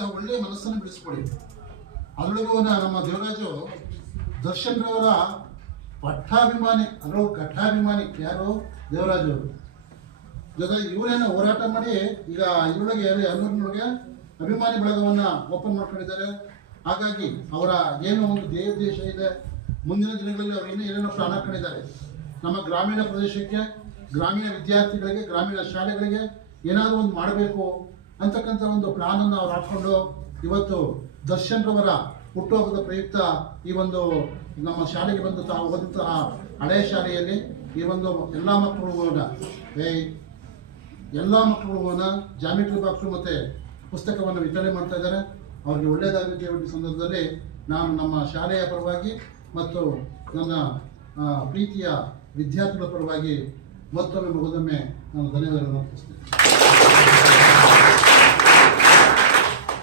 ಇಂಥ ಒಳ್ಳೆಯ ಮನಸ್ಸನ್ನು ಬಿಡಿಸ್ಕೊಡಿ. ಅದರೊಳಗೂ ನಮ್ಮ ದೇವರಾಜು ದರ್ಶನ್ ರವರ ಪಟ್ಟಾಭಿಮಾನಿ, ಅದರೊಳಗೆ ಘಟ್ಟಾಭಿಮಾನಿ ಯಾರು? ದೇವರಾಜು. ಜೊತೆ ಇವರೇನು ಹೋರಾಟ ಮಾಡಿ ಈಗ ಇವರೊಳಗೆ ಅಮೂರಿನೊಳಗೆ ಅಭಿಮಾನಿ ಬಳಗವನ್ನು ಓಪನ್ ಮಾಡ್ಕೊಂಡಿದ್ದಾರೆ. ಹಾಗಾಗಿ ಅವರ ಏನೋ ಒಂದು ದೇಶ ಇದೆ. ಮುಂದಿನ ದಿನಗಳಲ್ಲಿ ಅವರು ಇನ್ನೂ ಏನೇನೋ ಪ್ರಾಣ ಹಾಕೊಂಡಿದ್ದಾರೆ. ನಮ್ಮ ಗ್ರಾಮೀಣ ಪ್ರದೇಶಕ್ಕೆ, ಗ್ರಾಮೀಣ ವಿದ್ಯಾರ್ಥಿಗಳಿಗೆ, ಗ್ರಾಮೀಣ ಶಾಲೆಗಳಿಗೆ ಏನಾದರೂ ಒಂದು ಮಾಡಬೇಕು. ಅಂತಕ್ಕಂಥ ಒಂದು ಪ್ಲಾನನ್ನು ಅವ್ರು ಹಾಕ್ಕೊಂಡು ಇವತ್ತು ದರ್ಶನ್ರವರ ಹುಟ್ಟುಹಬ್ಬದ ಪ್ರಯುಕ್ತ ಈ ಒಂದು ನಮ್ಮ ಶಾಲೆಗೆ ಬಂದು ತಾವು ಓದಿದಂತಹ ಹಳೆಯ ಶಾಲೆಯಲ್ಲಿ ಈ ಒಂದು ಎಲ್ಲ ಮಕ್ಕಳು ಕೂಡ ಏಯ್ ಎಲ್ಲ ಮಕ್ಕಳುಗಳನ್ನ ಜಾಮಿಟ್ರಿ ಬಾಕ್ಸು ಮತ್ತು ಪುಸ್ತಕವನ್ನು ವಿತರಣೆ ಮಾಡ್ತಾ ಇದ್ದಾರೆ. ಅವ್ರಿಗೆ ಒಳ್ಳೆಯದಾಗಲಿ ಈ ಸಂದರ್ಭದಲ್ಲಿ ನಾನು ನಮ್ಮ ಶಾಲೆಯ ಪರವಾಗಿ ಮತ್ತು ನನ್ನ ಪ್ರೀತಿಯ ವಿದ್ಯಾರ್ಥಿಗಳ ಪರವಾಗಿ ಮತ್ತೊಮ್ಮೆ ಮಗದೊಮ್ಮೆ ನಾನು ಧನ್ಯವಾದಗಳನ್ನು ಅರ್ಪಿಸ್ತೇನೆ.